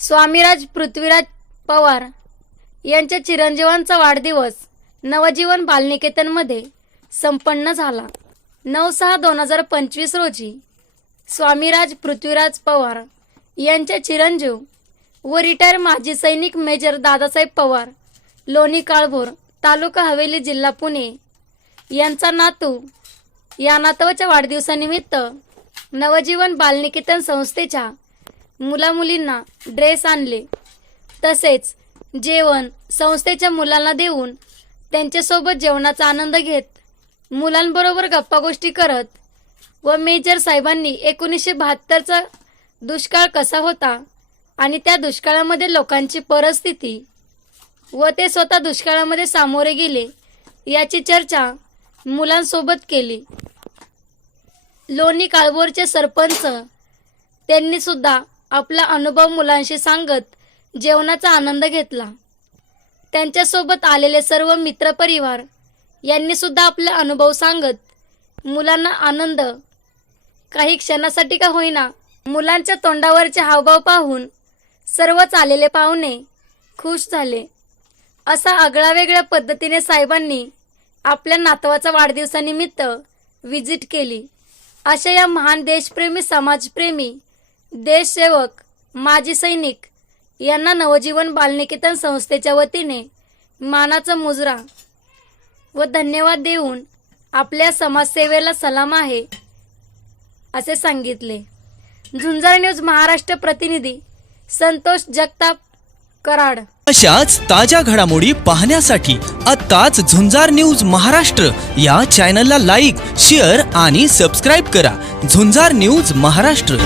स्वामीराज पृथ्वीराज पवार यांच्या चिरंजीवांचा वाढदिवस नवजीवन बालनिकेतनमध्ये संपन्न झाला. नऊ सहा दोन हजार पंचवीस रोजी स्वामीराज पृथ्वीराज पवार यांचे चिरंजीव व रिटायर माजी सैनिक मेजर दादासाहेब पवार लोणी काळभोर तालुका हवेली जिल्हा पुणे यांचा नातू या नातवाच्या वाढदिवसानिमित्त नवजीवन बालनिकेतन संस्थेच्या मुलामुलींना ड्रेस आणले. तसेच जेवण संस्थेच्या मुलांना देऊन त्यांच्यासोबत जेवणाचा आनंद घेत मुलांबरोबर गप्पा गोष्टी करत व मेजर साहेबांनी एकोणीसशे बहात्तरचा दुष्काळ कसा होता आणि त्या दुष्काळामध्ये लोकांची परिस्थिती व ते स्वतः दुष्काळामध्ये सामोरे गेले याची चर्चा मुलांसोबत केली. लोणी काळभोरचे सरपंच त्यांनी सुद्धा आपला अनुभव मुलांशी सांगत जेवणाचा आनंद घेतला. त्यांच्यासोबत आलेले सर्व मित्रपरिवार यांनी सुद्धा आपले अनुभव सांगत मुलांना आनंद. काही क्षणासाठी का होईना मुलांच्या तोंडावरचे हावभाव पाहून सर्वच आलेले पाहुणे खुश झाले. असा आगळावेगळ्या पद्धतीने साहेबांनी आपल्या नातवाचा वाढदिवसानिमित्त विजिट केली. अशा या महान देशप्रेमी समाजप्रेमी देशसेवक माजी सैनिक यांना नवजीवन बालनिकेतन संस्थेच्या वतीने मानाचा मुजरा व धन्यवाद देऊन आपल्या समाजसेवेला सलाम आहे असे सांगितले. झुंजार न्यूज महाराष्ट्र प्रतिनिधी संतोष जगताप कराड. अशाच ताज्या घडामोडी पाहण्यासाठी आत्ताच झुंजार न्यूज महाराष्ट्र या चॅनलला लाईक शेअर आणि सबस्क्राईब करा. झुंजार न्यूज महाराष्ट्र.